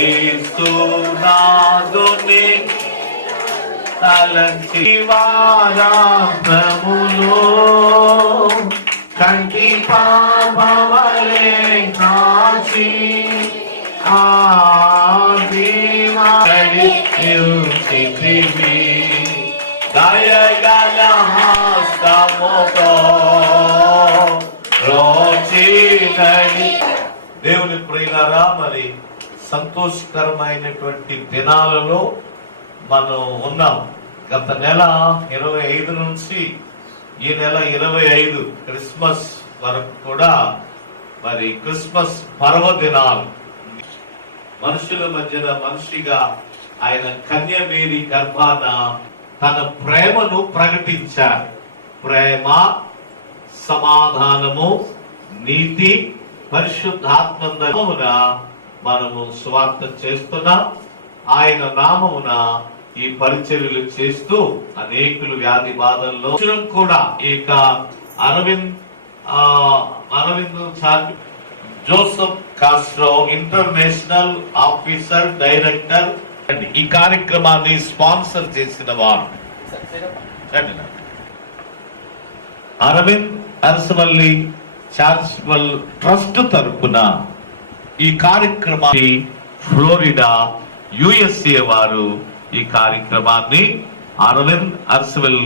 ఏసునాదుని తలంచి వారాంతములో కంటి పాపవలే కాచి ఆ దయగల హస్తముతో రోచినని దేవుని ప్రియులారా మరి సంతోషకరమైనటువంటి దినాలలో మనం ఉన్నాం. గత నెల ఇరవై ఐదు నుంచి ఈ నెల ఇరవై ఐదు క్రిస్మస్ వరకు కూడా మరి క్రిస్మస్ పర్వదినాలు. మనుషుల మధ్యన మనిషిగా ఆయన కన్యమేరి గర్భాన తన ప్రేమను ప్రకటించారు. ప్రేమ సమాధానము నీతి పరిశుద్ధాత్మమున మనము స్వార్థ చేస్తున్నాం ఆయన నామమున ఈ పరిచర్యలు చేస్తూ అనేకులు వ్యాధి బాధల్లో కూడా. ఇక Aravind Aravind Joseph Castro international officer director. And ఈ కార్యక్రమాన్ని స్పాన్సర్ చేసిన వారు. అరవింద్ అరసవల్లి చారిటబుల్ ట్రస్ట్ తరపున ఈ కార్యక్రమాన్ని ఫ్లోరిడా యుఎస్ఏ వారు ఈ కార్యక్రమాన్ని అరవింద్ అర్సవెల్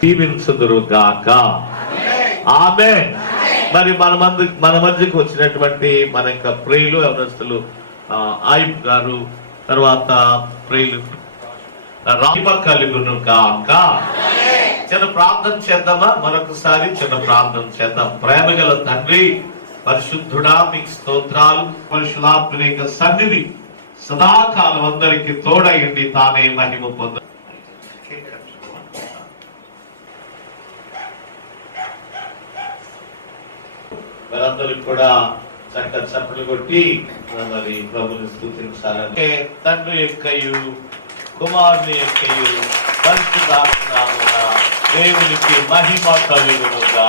దీవించదురు గాక. ఆమె. మరి మన మంది మన మధ్యకు వచ్చినటువంటి మన యొక్క ప్రియులు ఎవరెస్టులు ఆయుబ్ గారు తర్వాత ప్రియులు రామ కలుగును కాక చిన్న ప్రార్థన చేద్దామా? మరొకసారి చిన్న ప్రార్థన చేద్దాం. ప్రేమ గల తండ్రి పరిశుద్ధుడా మీకు స్తోత్రాలు పరిశుధాత్మని యొక్క సన్నిధి సదాకాలం అందరికి తోడయండి తానే మహిమ పొంద మీరందరికి కూడా చక్క చప్పలు కొట్టి మరి ప్రభుని స్థుతించాలంటే తండ్రి యొక్కయు కుమారుని యొక్కయు పరిశుధాత్మ దేవునికి మహిమ కలుగునుగా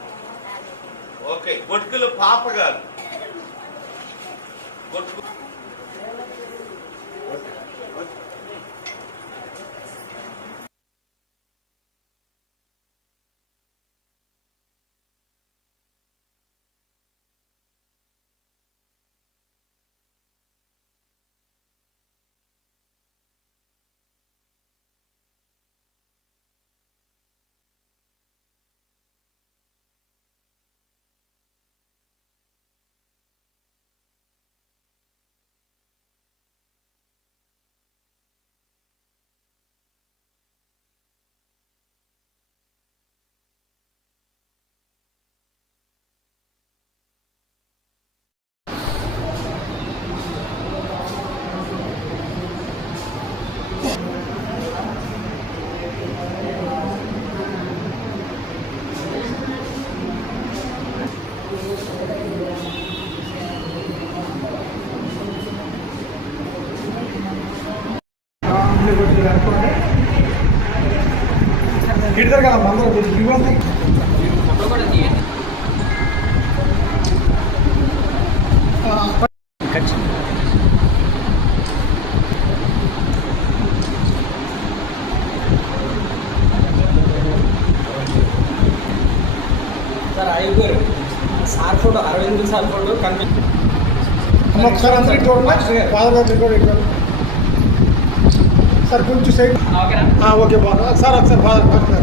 ఓకే. కొట్టుకులు పాప కాదు. కొట్టుకు ఇడతారు కదా అందరూ ఇవ్వండి సార్ ఐదుగురు sir photo Aravind sir photo కనిపి అమ్మ ఒకసారి అందరూ ఇటు చూడండి ఫాదర్ గారు ఇటు ఇటు సార్ కొంచెం సైడ్ ఓకే బాగా సార్ ఒకసారి father father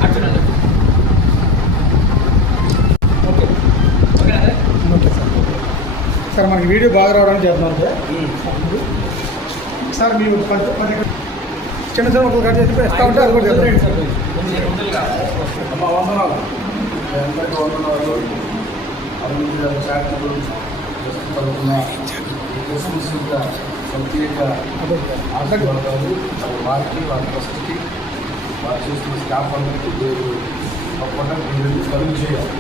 okay sir. Okay sir. Sir మనకి వీడియో బాగా రావడానికి చేస్తున్నాం సార్. సార్ మీరు చిన్న చిన్న ఒక కట్ చేసి ఇస్తా ఉంటే అది కూడా చేద్దాం. సార్ కొన్ని రోజులు కావాలి అమ్మ వందనాలు అందరికీ వందనాలు అభివృద్ధి గారి చారిటబుల్ ట్రస్ట్ తరఫున ఈ క్రిస్మస్ యొక్క ప్రత్యేక ఆశీర్వాదాలు వారి వారికి వారి ట్రస్ట్కి వారు చేస్తున్న స్టాఫ్ అందరికీ దేవుడు తప్పకుండా మీరు కలుగు చేయాలి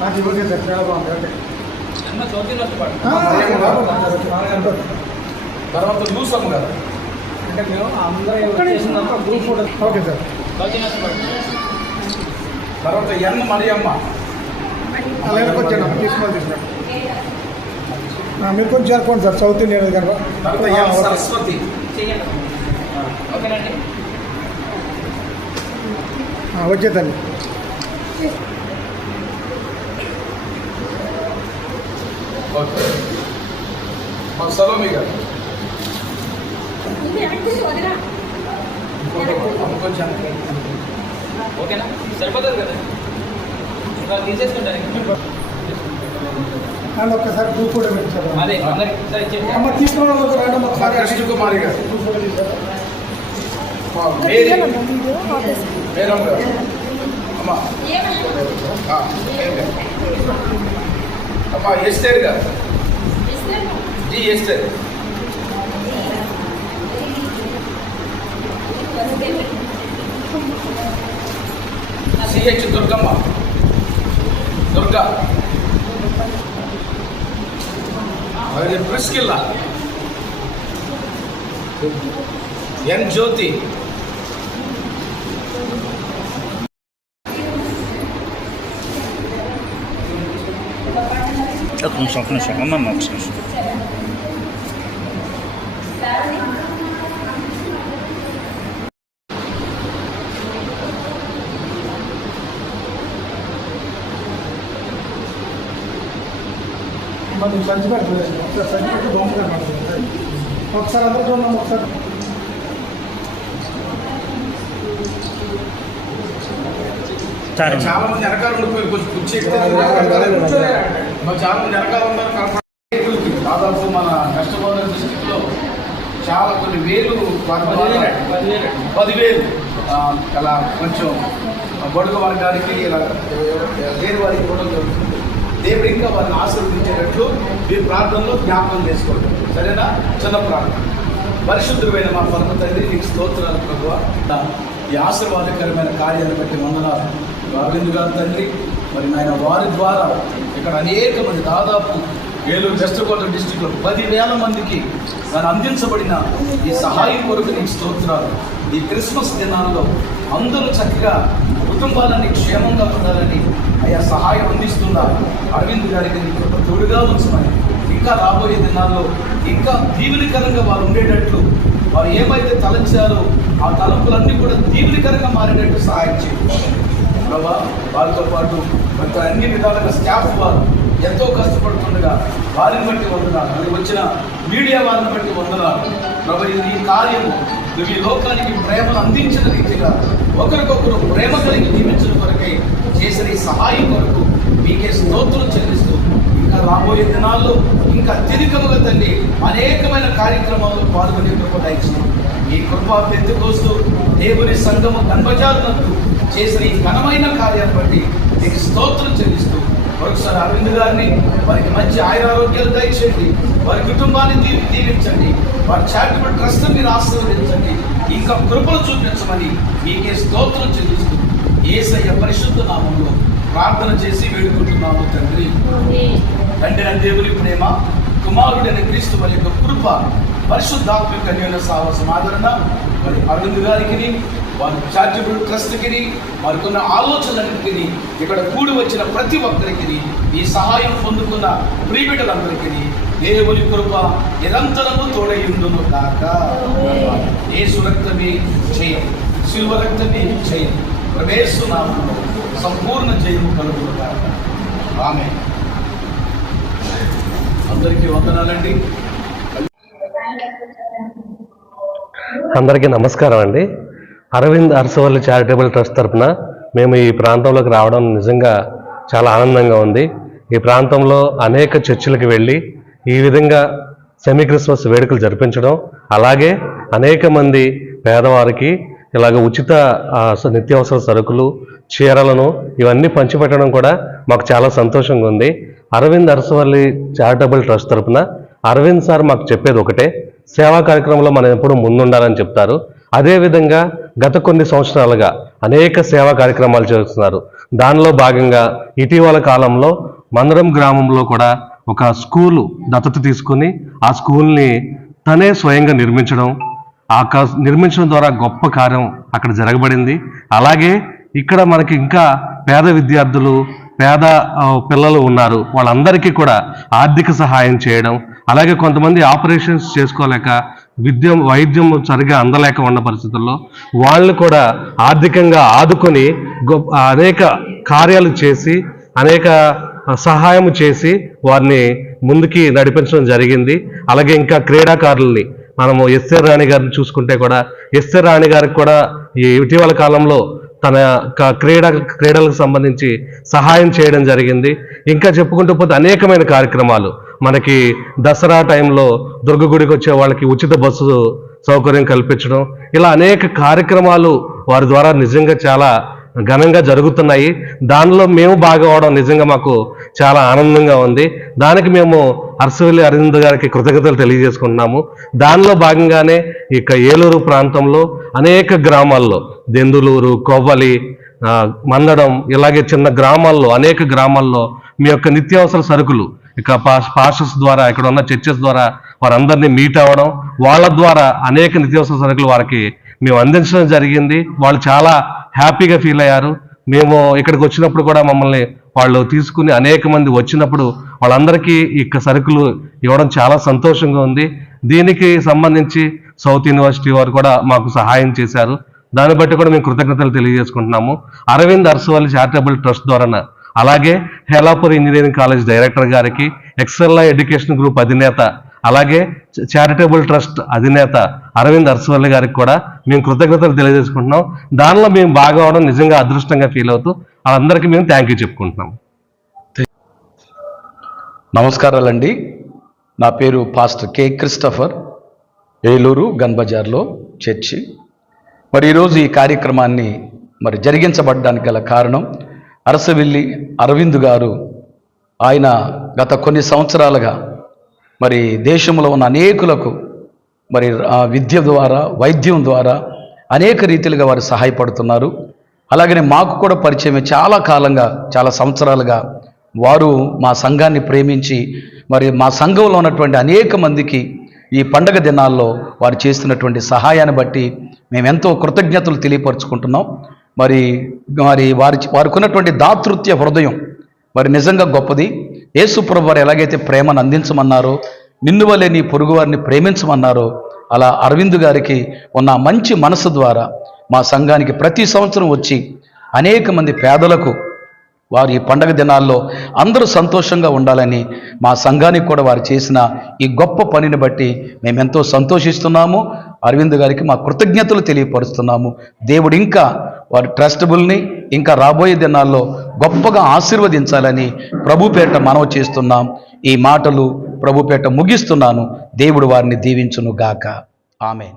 నాకు ఇవ్వకే సార్ చాలా బాగుంది ఓకే అన్న చదువుతున్నట్టు పాటు ఆ, తర్వాత కదా అంటే మేము అందరూ చేసినాక గ్రూప్ ఫోటో ఓకే సార్. తర్వాత ఎన్ మరియమ్మ. అలాగే వచ్చాను. తీసుకోవాలి తీసుకున్నాను మీరు కొంచెం చేరుకోండి సార్. సౌత్ ఇండియన్ కనుక. సరస్వతి. వచ్చేదండి ఓకే. మా సలోమి గారు. కొంచెం ఓకేనా? సరిపోతుంది కదా? ఇవాళ తీసేసుకుంటాను. అండ్ ఒక్కసారి గ్రూప్ ఫోటో పెట్టారు అదే అమ్మ తీసుకోవడం మా ఒకసారి కృష్ణ కుమారి గారు గారు. అమ్మా. అమ్మా ఎస్టేర్ గారు G Esther C H Durgamma Durga అది Priscilla N Jyothi Bunun sapını sokamamaksınız. Madım sancı var böyle. Sancı var. Doktor var. Doktor var. Doktor var. చాలా మంది వెనకాల కొంచెం కుర్చీ చాలా మంది వెనకాల ఉన్నారు కనపడలేదు. దాదాపు మన చాలా కొన్ని వేలు పదివేలు అలా కొంచెం బడుగు వర్గానికి ఇలా లేని వారికి కూడా జరుగుతుంది. దేవుడు ఇంకా వారిని ఆశీర్వదించేటట్లు మీ ప్రార్థనలో జ్ఞాపకం చేసుకోండి. సరేనా? చిన్న ప్రార్థన. పరిశుద్ధుడైన మా పరమ తండ్రి నీకు స్తోత్రాలు ప్రభువ. ఈ ఆశీర్వాదకరమైన కార్యాన్ని బట్టి వందనాలు. అరవింద్ గారి తండ్రి మరి ఆయన వారి ద్వారా ఇక్కడ అనేక మంది దాదాపు ఏలూరు వెస్ట్ గోదావరి డిస్టిక్లో పదివేల మందికి దాన్ని అందించబడిన ఈ సహాయం కొరకు నీకు స్తోత్రాలు. ఈ క్రిస్మస్ దినాల్లో అందరూ చక్కగా కుటుంబాలని క్షేమంగా ఉండాలని అయ్యా సహాయం అందిస్తున్నారు. అరవింద్ గారికి నీ తోడుగా ఉంచమని. ఇంకా రాబోయే దినాల్లో ఇంకా దీవెనికరంగా వారు ఉండేటట్లు వారు ఏమైతే తలంచారో ఆ తలంపులన్నీ కూడా దీవెనికరంగా మారేటట్టు సహాయం చేయాలి ప్రభా వారితో పాటు కొంత అన్ని విధాలుగా స్టాఫ్ వారు ఎంతో కష్టపడుతుండగా వారిని బట్టి వందనాలు. అది వచ్చిన మీడియా వారిని బట్టి వందనాలు. ప్రభు ఇది ఈ కార్యము. నువ్వు ఈ లోకానికి ప్రేమను అందించిన రీతిగా ఒకరికొకరు ప్రేమ కలిగి జీవించిన కొరకై చేసిన ఈ సహాయం కొరకు మీకే స్తోత్రం చెల్లిస్తూ ఇంకా రాబోయే దినాల్లో ఇంకా అత్యధికముగా తండ్రి అనేకమైన కార్యక్రమాల్లో పాల్గొనే కృప దయచేయండి. ఈ కృప పెట్టుకోస్తూ దేవుని సంఘము కన్వజారునందు చేసిన ఈ ఘనమైన కార్యాన్ని బట్టి నీకు స్తోత్రం చెల్లిస్తూ మరొకసారి అరవింద్ గారిని వారికి మంచి ఆయురారోగ్యాలు దయచేయండి. వారి కుటుంబాన్ని దీవి దీవించండి. వారి చారిటబుల్ ట్రస్ట్ మీరు ఆశీర్వదించండి. ఇంకా కృపలు చూపించమని మీకే స్తోత్రం చెల్లిస్తూ ఏసయ్య పరిశుద్ధ నామంలో ప్రార్థన చేసి వేడుకుంటున్నాము తండ్రి. తండ్రి దేవుని ప్రేమ కుమారుడైన క్రీస్తు వారి యొక్క కృప పరిశుద్ధాత్మ కన్యన సాహసం ఆదరణ మరి అరవింద్ గారికి వారి చారిటబుల్ ట్రస్ట్కి వారికున్న ఆలోచనలన్నింటినీ ఇక్కడ కూడి వచ్చిన ప్రతి ఒక్కరికి ఈ సహాయం పొందుకున్న ప్రియబిడ్డలందరికీ దేవుని కృప నిరంతరము తోడయుండును కాక ఏ సురక్తమే జయం శిల్వ రక్తమే జయం. ప్రవేశు నామంలో సంపూర్ణ జయము కలుగును కాక ఆమె అందరికీ వందనాలండి. అందరికీ నమస్కారం అండి అరవింద్ అరసవల్లి చారిటబుల్ ట్రస్ట్ తరపున మేము ఈ ప్రాంతంలోకి రావడం నిజంగా చాలా ఆనందంగా ఉంది. ఈ ప్రాంతంలో అనేక చర్చిలకు వెళ్ళి ఈ విధంగా సెమీ క్రిస్మస్ వేడుకలు జరిపించడం అలాగే అనేక మంది పేదవారికి ఇలాగ ఉచిత నిత్యావసర సరుకులు చీరలను ఇవన్నీ పంచిపెట్టడం కూడా మాకు చాలా సంతోషంగా ఉంది. అరవింద్ అరసవల్లి చారిటబుల్ ట్రస్ట్ తరపున అరవింద్ సార్ మాకు చెప్పేది ఒకటే సేవా కార్యక్రమంలో మనం ఎప్పుడు ముందుండాలని చెప్తారు. అదేవిధంగా గత కొన్ని సంవత్సరాలుగా అనేక సేవా కార్యక్రమాలు చేస్తున్నారు. దానిలో భాగంగా ఇటీవల కాలంలో మందరం గ్రామంలో కూడా ఒక స్కూలు దత్తత తీసుకుని ఆ స్కూల్ని తనే స్వయంగా నిర్మించడం ఆ క- నిర్మించడం ద్వారా గొప్ప కార్యం అక్కడ జరగబడింది. అలాగే ఇక్కడ మనకి ఇంకా పేద విద్యార్థులు పేద పిల్లలు ఉన్నారు. వాళ్ళందరికీ కూడా ఆర్థిక సహాయం చేయడం అలాగే కొంతమంది ఆపరేషన్స్ చేసుకోలేక విద్య వైద్యం సరిగా అందలేక ఉన్న పరిస్థితుల్లో వాళ్ళని కూడా ఆర్థికంగా ఆదుకొని గొప్ప అనేక కార్యాలు చేసి అనేక సహాయం చేసి వారిని ముందుకి నడిపించడం జరిగింది. అలాగే ఇంకా క్రీడాకారుల్ని మనము ఎస్ఆర్ రాణి గారిని చూసుకుంటే కూడా ఎస్ఆర్ రాణి గారికి కూడా ఈ ఇటీవల కాలంలో తన క- క్రీడ క్రీడలకు సంబంధించి సహాయం చేయడం జరిగింది. ఇంకా చెప్పుకుంటూ పోతే అనేకమైన కార్యక్రమాలు మనకి దసరా టైంలో దుర్గ గుడికి వచ్చే వాళ్ళకి ఉచిత బస్సు సౌకర్యం కల్పించడం. ఇలా అనేక కార్యక్రమాలు వారి ద్వారా నిజంగా చాలా ఘనంగా జరుగుతున్నాయి. దానిలో మేము బాగా అవడం నిజంగా మాకు చాలా ఆనందంగా ఉంది. దానికి మేము అరసవల్లి అరవింద్ గారికి కృతజ్ఞతలు తెలియజేసుకుంటున్నాము. దానిలో భాగంగానే ఇక ఏలూరు ప్రాంతంలో అనేక గ్రామాల్లో దెందులూరు కొవ్వలి మందడం ఇలాగే చిన్న గ్రామాల్లో అనేక గ్రామాల్లో మీ యొక్క నిత్యావసర సరుకులు ఇక పాస్ పాస్టర్స్ ద్వారా ఇక్కడ ఉన్న చర్చెస్ ద్వారా వారందరినీ మీట్ అవ్వడం వాళ్ళ ద్వారా అనేక నిత్యావసర సరుకులు వారికి మేము అందించడం జరిగింది. వాళ్ళు చాలా హ్యాపీగా ఫీల్ అయ్యారు. మేము ఇక్కడికి వచ్చినప్పుడు కూడా మమ్మల్ని వాళ్ళు తీసుకుని అనేక మంది వచ్చినప్పుడు వాళ్ళందరికీ ఇక సరుకులు ఇవ్వడం చాలా సంతోషంగా ఉంది. దీనికి సంబంధించి సౌత్ యూనివర్సిటీ వారు కూడా మాకు సహాయం చేశారు. దాన్ని బట్టి కూడా మేము కృతజ్ఞతలు తెలియజేసుకుంటున్నాము. అరవింద్ అర్సవల్లి చారిటబుల్ ట్రస్ట్ ద్వారా అలాగే హేలాపూర్ ఇంజనీరింగ్ కాలేజ్ డైరెక్టర్ గారికి ఎక్సెల్లా ఎడ్యుకేషన్ గ్రూప్ అధినేత అలాగే చారిటబుల్ ట్రస్ట్ అధినేత అరవింద్ అర్సవల్లి గారికి కూడా మేము కృతజ్ఞతలు తెలియజేసుకుంటున్నాం. దానిలో మేము బాగా అవడం నిజంగా అదృష్టంగా ఫీల్ అవుతూ వాళ్ళందరికీ మేము థ్యాంక్ యూ చెప్పుకుంటున్నాం. నమస్కారాలండి. నా పేరు pastor K Christopher Eluru gun బజార్లో చర్చి. మరి ఈరోజు ఈ కార్యక్రమాన్ని మరి జరిగించబడడానికి గల కారణం అరసవిల్లి అరవింద్ గారు ఆయన గత కొన్ని సంవత్సరాలుగా మరి దేశంలో ఉన్న అనేకులకు మరి విద్య ద్వారా వైద్యం ద్వారా అనేక రీతిలుగా వారు సహాయపడుతున్నారు. అలాగనే మాకు కూడా పరిచయం చాలా కాలంగా చాలా సంవత్సరాలుగా వారు మా సంఘాన్ని ప్రేమించి మరి మా సంఘంలో ఉన్నటువంటి అనేక మందికి ఈ పండగ దినాల్లో వారు చేస్తున్నటువంటి సహాయాన్ని బట్టి మేము ఎంతో కృతజ్ఞతలు తెలియపరుచుకుంటున్నాం. మరి మరి వారి వారికి ఉన్నటువంటి దాతృత్య హృదయం మరి నిజంగా గొప్పది. యేసుప్రభు వారు ఎలాగైతే ప్రేమను అందించమన్నారో నిన్ను వలె నీ పొరుగు వారిని ప్రేమించమన్నారో అలా అరవింద్ గారికి ఉన్న మంచి మనసు ద్వారా మా సంఘానికి ప్రతి సంవత్సరం వచ్చి అనేక మంది పేదలకు వారు ఈ పండగ దినాల్లో అందరూ సంతోషంగా ఉండాలని మా సంఘానికి కూడా వారు చేసిన ఈ గొప్ప పనిని బట్టి మేమెంతో సంతోషిస్తున్నాము. అరవింద్ గారికి మా కృతజ్ఞతలు తెలియపరుస్తున్నాము. దేవుడు ఇంకా వారి ట్రస్టబుల్ని ఇంకా రాబోయే దినాల్లో గొప్పగా ఆశీర్వదించాలని ప్రభుపేట మనవి చేస్తున్నాం. ఈ మాటలు ప్రభుపేట ముగిస్తున్నాను. దేవుడు వారిని దీవించును గాక ఆమె